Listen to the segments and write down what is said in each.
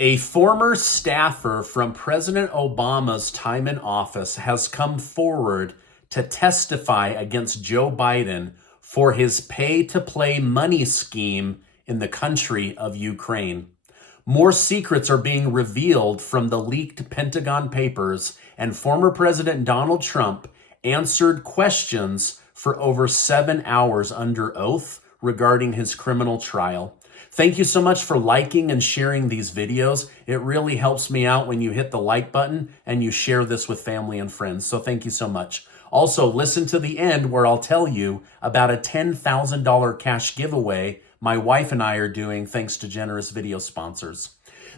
A former staffer from President Obama's time in office has come forward to testify against Joe Biden for his pay-to-play money scheme in the country of Ukraine. More secrets are being revealed from the leaked Pentagon papers, and former President Donald Trump answered questions for over 7 hours under oath regarding his criminal trial. Thank you so much for liking and sharing these videos. It really helps me out when you hit the like button and you share this with family and friends. So thank you so much. Also, listen to the end where I'll tell you about a $10,000 cash giveaway my wife and I are doing thanks to generous video sponsors.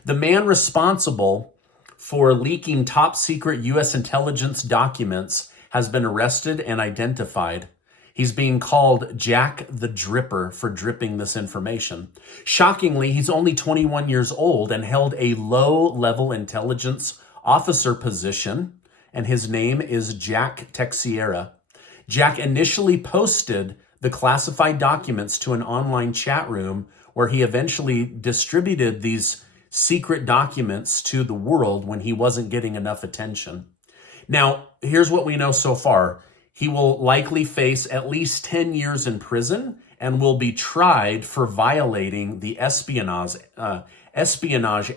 The man responsible for leaking top secret U.S. intelligence documents has been arrested and identified. He's being called Jack the Dripper for dripping this information. Shockingly, he's only 21 years old and held a low-level intelligence officer position, and his name is Jack Texiera. Jack initially posted the classified documents to an online chat room where he eventually distributed these secret documents to the world when he wasn't getting enough attention. Now, here's what we know so far. He will likely face at least 10 years in prison and will be tried for violating the Espionage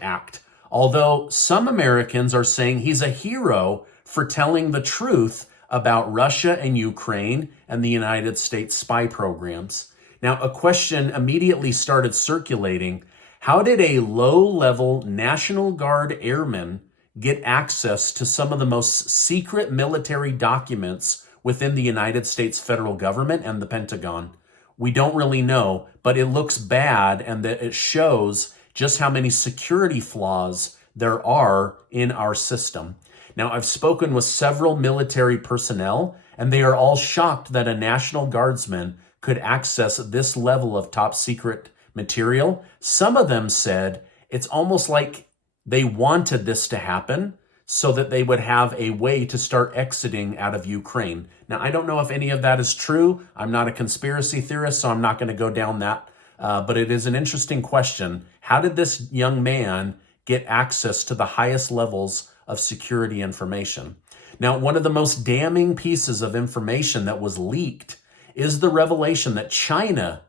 Act. Although some Americans are saying he's a hero for telling the truth about Russia and Ukraine and the United States spy programs. Now, a question immediately started circulating. How did a low-level National Guard airman get access to some of the most secret military documents within the United States federal government and the Pentagon? We don't really know, but it looks bad, and that it shows just how many security flaws there are in our system. Now, I've spoken with several military personnel, and they are all shocked that a National Guardsman could access this level of top secret material. Some of them said it's almost like they wanted this to happen so that they would have a way to start exiting out of Ukraine. Now, I don't know if any of that is true. I'm not a conspiracy theorist, so I'm not going to go down that. But it is an interesting question. How did this young man get access to the highest levels of security information? Now, one of the most damning pieces of information that was leaked is the revelation that China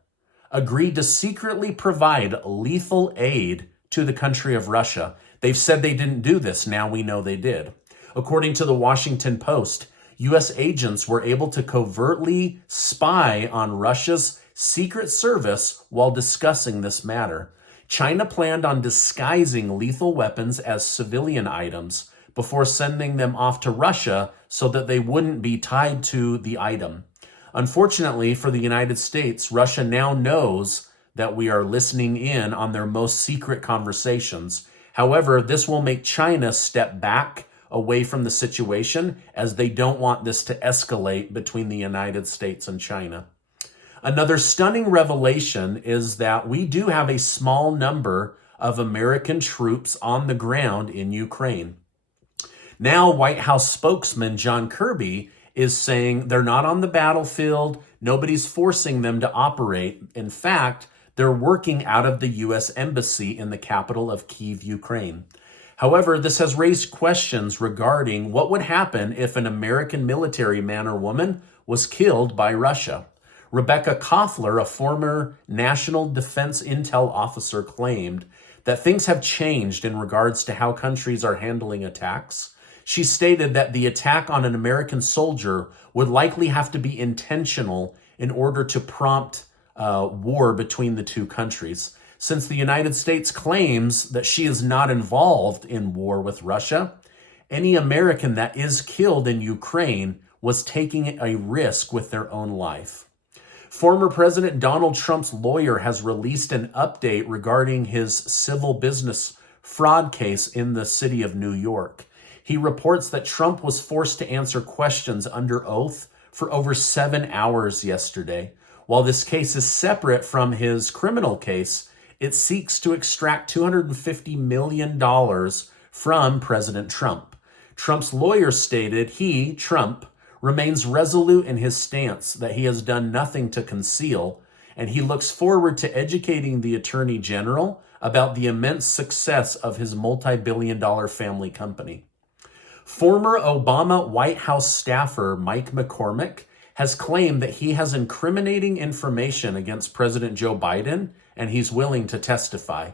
agreed to secretly provide lethal aid to the country of Russia. They've said they didn't do this. Now we know they did. According to the Washington Post, U.S. agents were able to covertly spy on Russia's secret service while discussing this matter. China planned on disguising lethal weapons as civilian items before sending them off to Russia so that they wouldn't be tied to the item. Unfortunately for the United States, Russia now knows that we are listening in on their most secret conversations. However, this will make China step back away from the situation, as they don't want this to escalate between the United States and China. Another stunning revelation is that we do have a small number of American troops on the ground in Ukraine. Now, White House spokesman John Kirby is saying they're not on the battlefield. Nobody's forcing them to operate. In fact, they're working out of the U.S. Embassy in the capital of Kyiv, Ukraine. However, this has raised questions regarding what would happen if an American military man or woman was killed by Russia. Rebecca Koffler, a former National Defense Intel officer, claimed that things have changed in regards to how countries are handling attacks. She stated that the attack on an American soldier would likely have to be intentional in order to prompt war between the two countries. Since the United States claims that she is not involved in war with Russia, any American that is killed in Ukraine was taking a risk with their own life. Former President Donald Trump's lawyer has released an update regarding his civil business fraud case in the city of New York. He reports that Trump was forced to answer questions under oath for over 7 hours yesterday. While this case is separate from his criminal case, it seeks to extract $250 million from President Trump. Trump's lawyer stated he, Trump, remains resolute in his stance that he has done nothing to conceal, and he looks forward to educating the Attorney General about the immense success of his multi-billion-dollar family company. Former Obama White House staffer Mike McCormick has claimed that he has incriminating information against President Joe Biden, and he's willing to testify.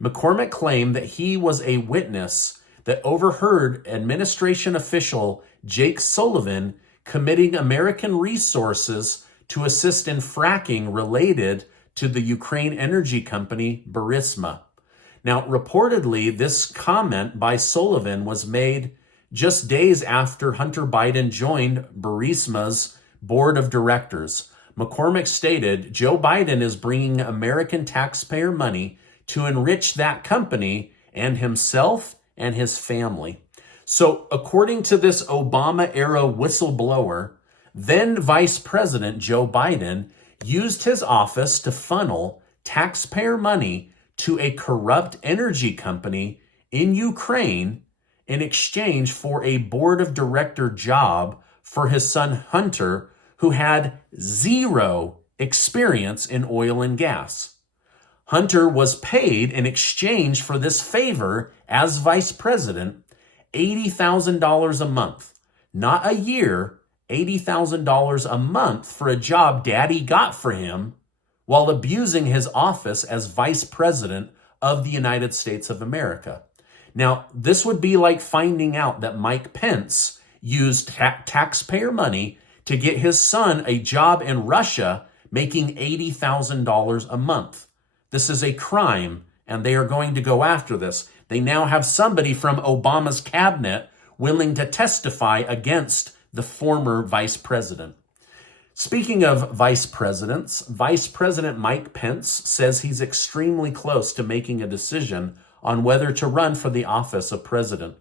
McCormick claimed that he was a witness that overheard administration official Jake Sullivan committing American resources to assist in fracking related to the Ukraine energy company Burisma. Now, reportedly, this comment by Sullivan was made just days after Hunter Biden joined Burisma's board of directors. McCormick stated, Joe Biden is bringing American taxpayer money to enrich that company and himself and his family. So according to this Obama-era whistleblower, then Vice President Joe Biden used his office to funnel taxpayer money to a corrupt energy company in Ukraine in exchange for a board of director job for his son Hunter, who had zero experience in oil and gas. Hunter was paid in exchange for this favor as vice president $80,000 a month, not a year, $80,000 a month for a job daddy got for him while abusing his office as vice president of the United States of America. Now, this would be like finding out that Mike Pence used taxpayer money to get his son a job in Russia making $80,000 a month. This is a crime, and they are going to go after this. They now have somebody from Obama's cabinet willing to testify against the former vice president. Speaking of vice presidents, Vice President Mike Pence says he's extremely close to making a decision on whether to run for the office of president.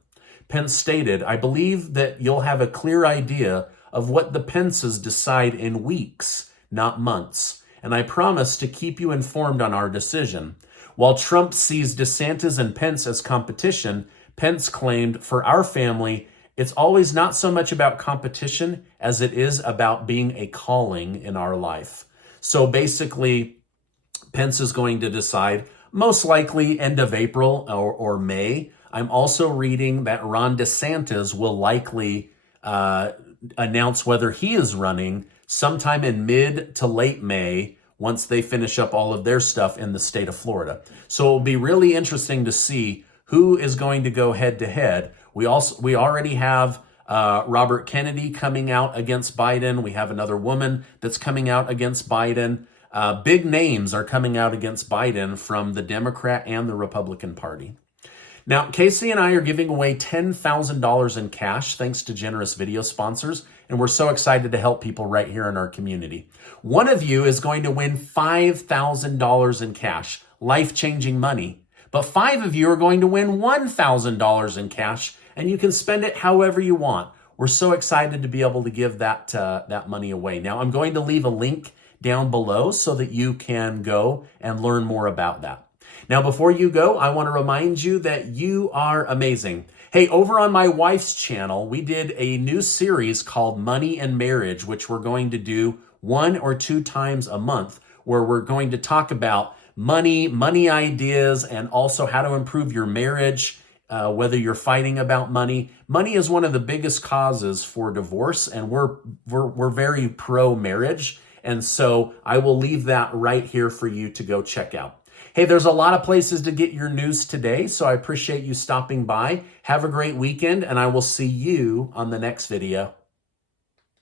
Pence stated, I believe that you'll have a clear idea of what the Pences decide in weeks, not months, and I promise to keep you informed on our decision. While Trump sees DeSantis and Pence as competition, Pence claimed, for our family, it's always not so much about competition as it is about being a calling in our life. So basically, Pence is going to decide, most likely end of April or May. I'm also reading that Ron DeSantis will likely announce whether he is running sometime in mid to late May once they finish up all of their stuff in the state of Florida. So it'll be really interesting to see who is going to go head to head. We already have Robert Kennedy coming out against Biden. We have another woman that's coming out against Biden. Big names are coming out against Biden from the Democrat and the Republican Party. Now, Casey and I are giving away $10,000 in cash thanks to generous video sponsors, and we're so excited to help people right here in our community. One of you is going to win $5,000 in cash, life-changing money. But 5 of you are going to win $1,000 in cash, and you can spend it however you want. We're so excited to be able to give that money away. Now, I'm going to leave a link down below so that you can go and learn more about that. Now, before you go, I want to remind you that you are amazing. Hey, over on my wife's channel, we did a new series called Money and Marriage, which we're going to do 1 or 2 times a month, where we're going to talk about money ideas, and also how to improve your marriage, whether you're fighting about money. Money is one of the biggest causes for divorce, and we're very pro-marriage. And so I will leave that right here for you to go check out. Hey, there's a lot of places to get your news today, so I appreciate you stopping by. Have a great weekend, and I will see you on the next video.